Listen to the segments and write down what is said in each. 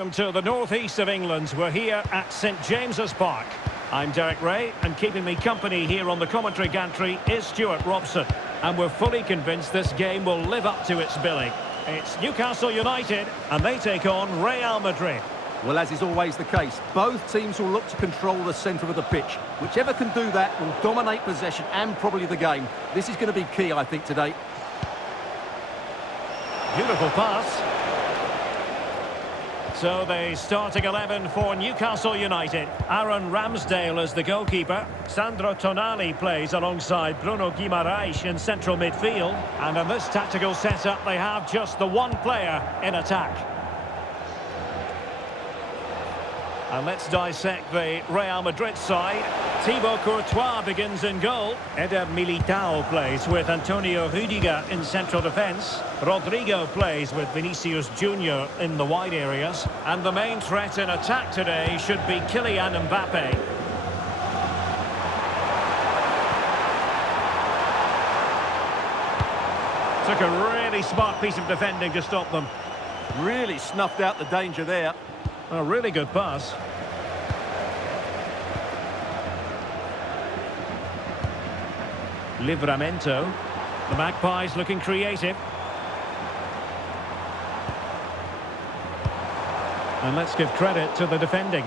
Welcome to the northeast of England. We're here at St James's Park. I'm Derek Ray, and keeping me company here on the commentary gantry is Stuart Robson. And we're fully convinced this game will live up to its billing. It's Newcastle United, and they take on Real Madrid. Well, as is always the case, both teams will look to control the centre of the pitch. Whichever can do that will dominate possession and probably the game. This is going to be key, I think, today. Beautiful pass. So the starting 11 for Newcastle United. Aaron Ramsdale is the goalkeeper. Sandro Tonali plays alongside Bruno Guimaraes in central midfield. And in this tactical setup, they have just the one player in attack. And let's dissect the Real Madrid side. Thibaut Courtois begins in goal. Eder Militao plays with Antonio Rüdiger in central defence. Rodrigo plays with Vinicius Junior in the wide areas. And the main threat in attack today should be Kylian Mbappe. Took a really smart piece of defending to stop them. Really snuffed out the danger there. A really good pass. Livramento. The Magpies looking creative. And let's give credit to the defending.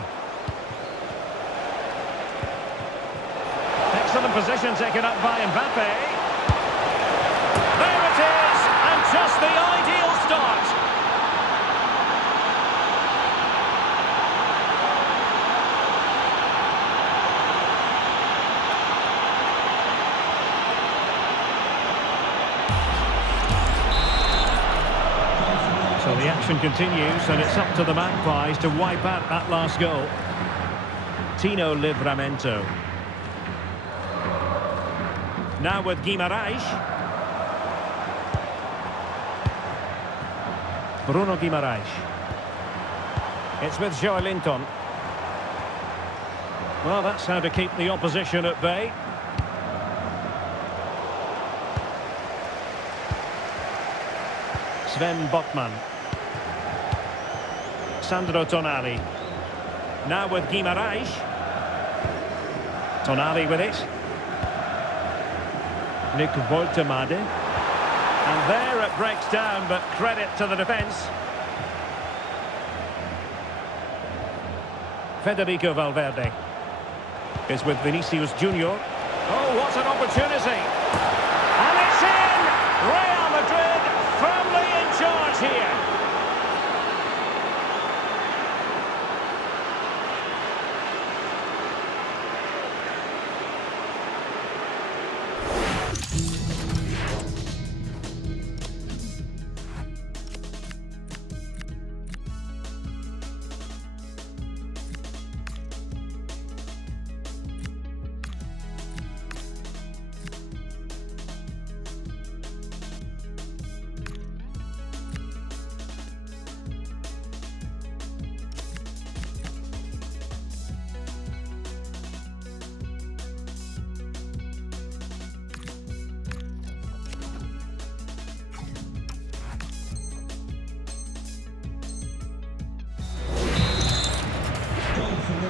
Excellent position taken up by Mbappe. There it is! And just the ideal start. So the action continues, and it's up to the Magpies to wipe out that last goal. Tino Livramento. Now with Guimaraes. Bruno Guimaraes. It's with Joelinton. Well, that's how to keep the opposition at bay. Sven Botman. Sandro Tonali. Now with Guimaraes. Tonali with it. Nick Woltemade. And there it breaks down, but credit to the defence. Federico Valverde is with Vinicius Junior. Oh, what an opportunity! And it's in! Real Madrid firmly in charge here.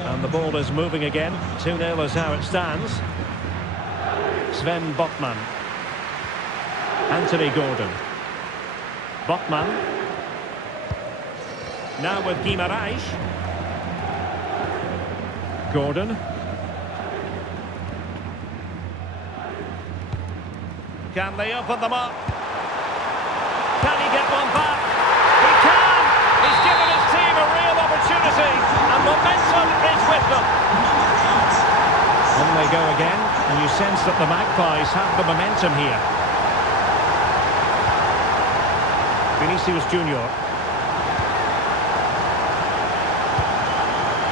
And the ball is moving again. 2-0 is how it stands. Sven Botman. Anthony Gordon. Botman. Now with Guimaraes. Gordon. Can they open them up? Can he get one back? He can! He's given his team a real opportunity, and momentum is with them. On they go again, and you sense that the Magpies have the momentum here. Vinicius Junior.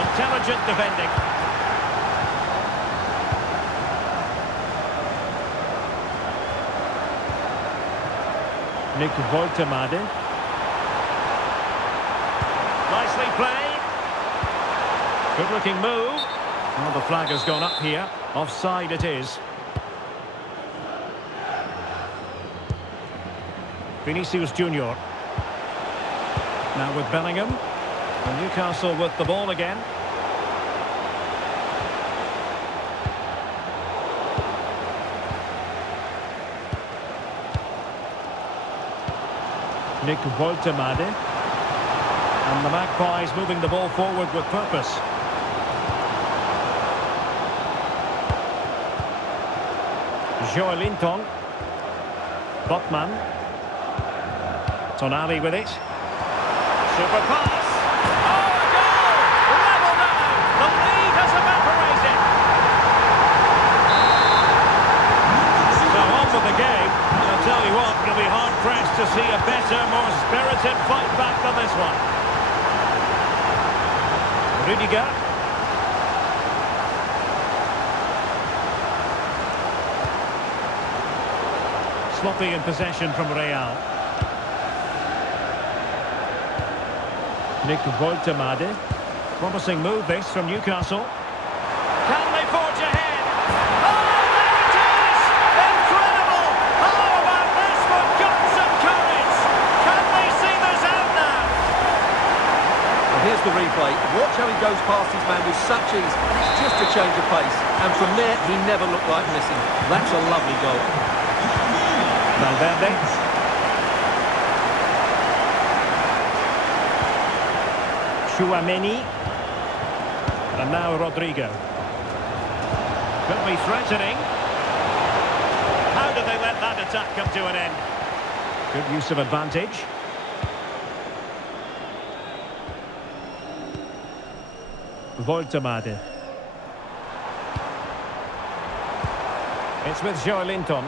Intelligent defending. Nick Woltemade. Nicely played. Good-looking move. Well, the flag has gone up here. Offside it is. Vinicius Junior. Now with Bellingham. And Newcastle with the ball again. Nick Woltemade. And the Magpies moving the ball forward with purpose. Joelinton. Botman. Tonali with it. Super pass. Oh, a goal! Level now. The lead has evaporated. So on with the game. And I'll tell you what, you'll be hard-pressed to see a better, more spirited fight back than this one. Rudiger. Sloppy in possession from Real. Nick Woltemade. Promising move this from Newcastle. Can they forge ahead? Oh, there it is! Incredible! How about this for guts and courage? Can they see this out now? And here's the replay. Watch how he goes past his man with such ease. And it's just a change of pace. And from there, he never looked like missing. That's a lovely goal. Valverde. Tchouaméni. And now Rodrigo. Could be threatening. How did they let that attack come to an end? Good use of advantage. Woltemade. It's with Joelinton.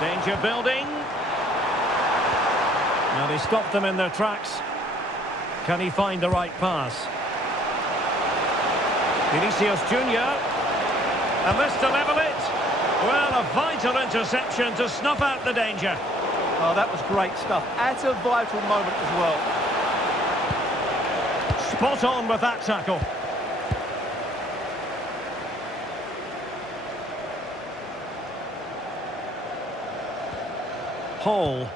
Danger building. Now they stopped them in their tracks. Can he find the right pass? Vinicius Junior. And this to level it. Well, a vital interception to snuff out the danger. Oh, that was great stuff. At a vital moment as well. Spot on with that tackle. Hall.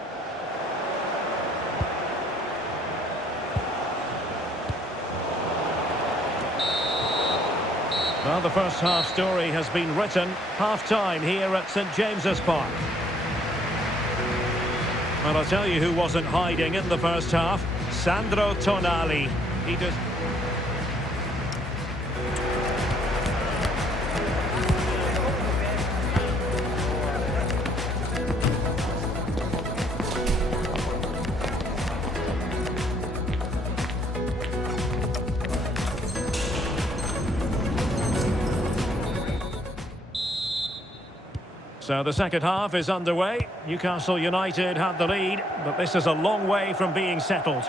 Well, the first half story has been written. Half-time here at St James's Park. Well, I'll tell you who wasn't hiding in the first half. Sandro Tonali. He does... So the second half is underway. Newcastle United have the lead, but this is a long way from being settled.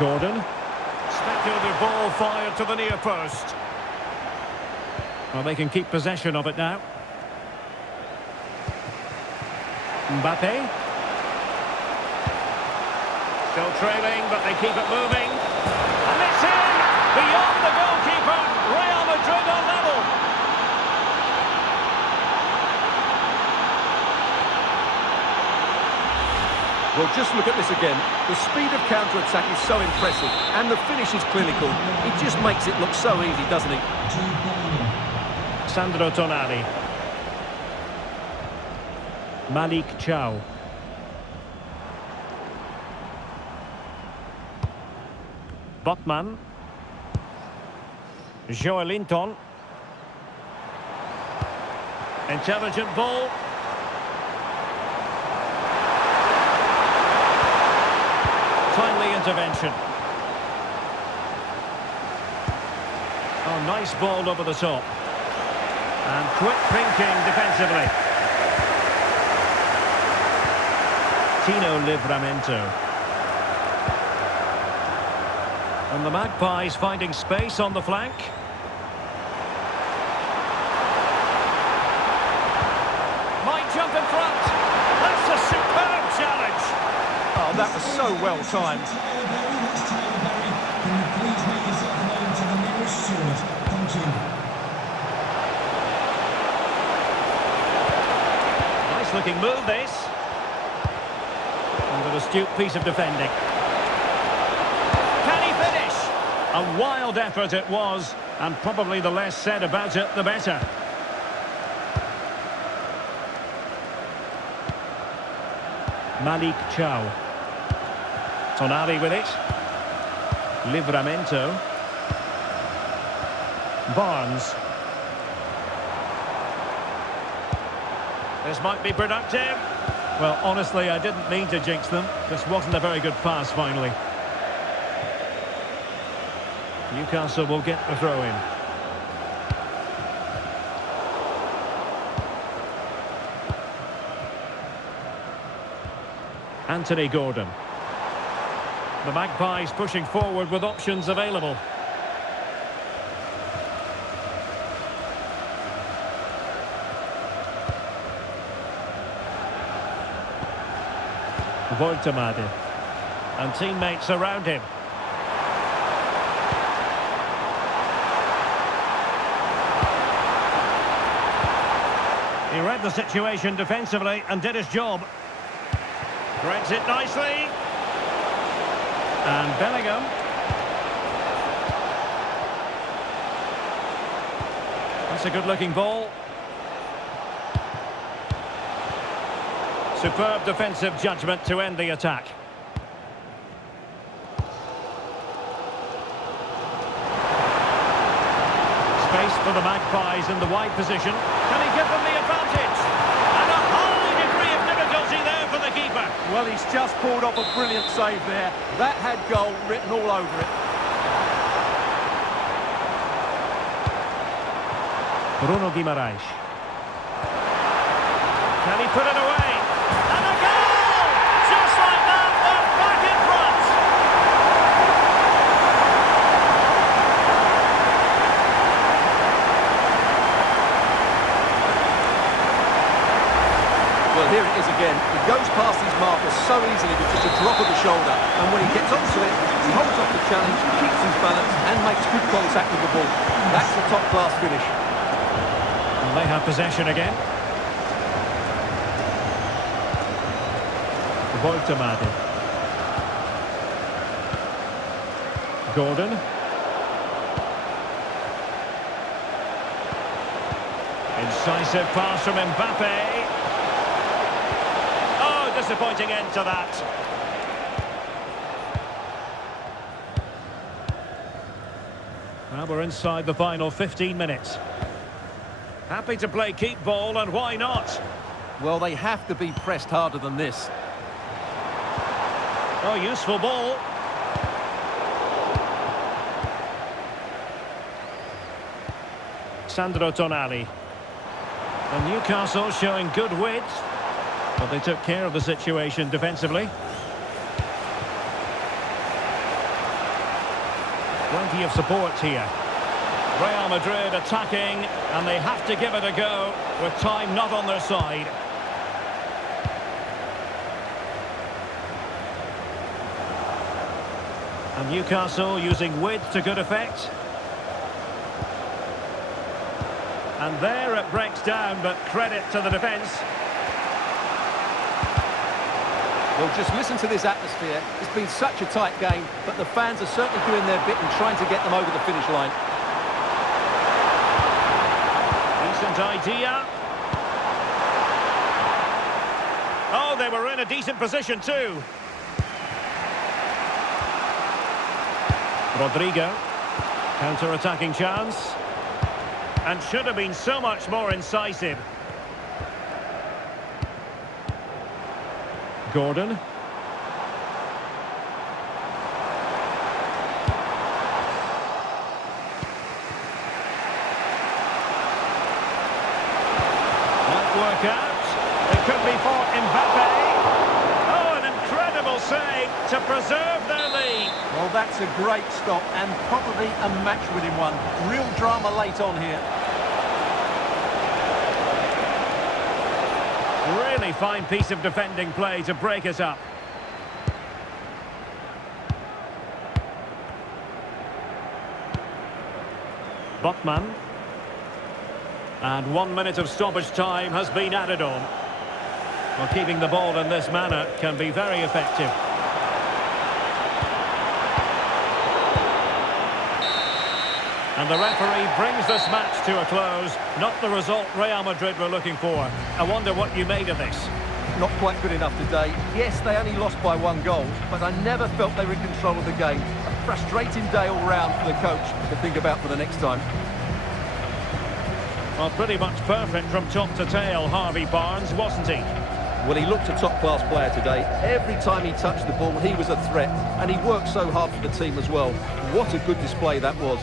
Gordon. Speculative ball fired to the near post. Well, they can keep possession of it now. Mbappe. Still trailing, but they keep it moving. And it's in! Beyond the goalkeeper, Real Madrid on level. Well, just look at this again. The speed of counter-attack is so impressive, and the finish is clinical. It just makes it look so easy, doesn't it? Sandro Tonali. Malik Chow. Botman. Joelinton. Intelligent ball. Timely intervention. Oh, nice ball over the top. And quick thinking defensively. Tino Livramento. And the Magpies finding space on the flank. Might jump in front. That's a superb challenge. Oh, that was so well timed. looking move, this. And an astute piece of defending. Can he finish? A wild effort it was, and probably the less said about it, the better. Malik Chow. Tonali with it. Livramento. Barnes. This might be productive. Well, honestly, I didn't mean to jinx them. This wasn't a very good pass, finally. Newcastle will get the throw-in. Anthony Gordon. The Magpies pushing forward with options available. Woltemade. And teammates around him. He read the situation defensively and did his job. Threads it nicely. And Bellingham. That's a good-looking ball. Superb defensive judgment to end the attack. Space for the Magpies in the wide position. Can he give them the advantage? And a high degree of difficulty there for the keeper. Well, he's just pulled off a brilliant save there. That had goal written all over it. Bruno Guimaraes. Can he put it away? And a goal! Just like that, they're back in front. Well, here it is again. He goes past his marker so easily with just a drop of the shoulder. And when he gets onto it, he holds off the challenge, keeps his balance, and makes good contact with the ball. That's a top-class finish. And they have possession again. Woltemade. Gordon. Incisive pass from Mbappe. Oh, disappointing end to that. Well, we're inside the final 15 minutes. Happy to play keep ball, and why not? Well, they have to be pressed harder than this. Oh, useful ball. Sandro Tonali. And Newcastle showing good width, but they took care of the situation defensively. Plenty of support here. Real Madrid attacking, and they have to give it a go with time not on their side. And Newcastle using width to good effect. And there it breaks down, but credit to the defence. Well, just listen to this atmosphere. It's been such a tight game, but the fans are certainly doing their bit and trying to get them over the finish line. Decent idea. Oh, they were in a decent position too. Rodrigo. Counter-attacking chance. And should have been so much more incisive. Gordon. Might work out. It could be for Mbappe. Oh, an incredible save to preserve their lead. Well, that's a great stop and probably a match-winning one. Real drama late on here. Really fine piece of defending play to break us up. Botman. And 1 minute of stoppage time has been added on. Well, keeping the ball in this manner can be very effective. And the referee brings this match to a close. Not the result Real Madrid were looking for. I wonder what you made of this. Not quite good enough today. Yes, they only lost by 1 goal, but I never felt they were in control of the game. A frustrating day all round for the coach to think about for the next time. Well, pretty much perfect from top to tail, Harvey Barnes, wasn't he? Well, he looked a top-class player today. Every time he touched the ball, he was a threat, and he worked so hard for the team as well. What a good display that was.